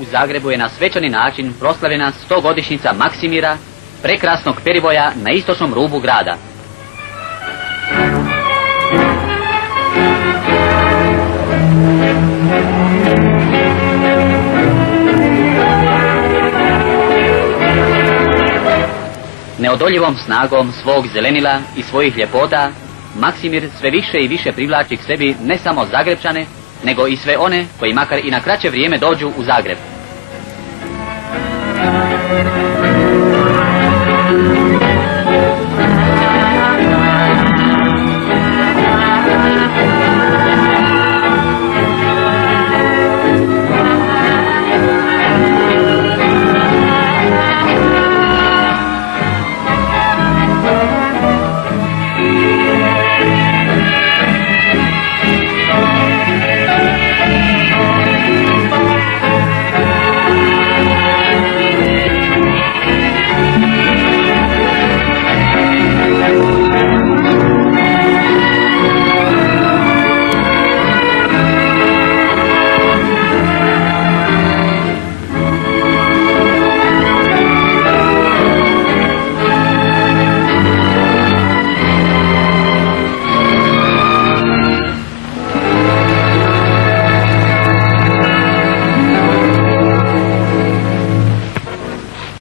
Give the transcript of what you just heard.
u Zagrebu je na svečani način proslavljena 100-godišnjica Maksimira, prekrasnog perivoja na istočnom rubu grada. Neodoljivom snagom svog zelenila i svojih ljepota, Maksimir sve više i više privlači k sebi ne samo Zagrebčane, nego i sve one koji makar i na kraće vrijeme dođu u Zagreb.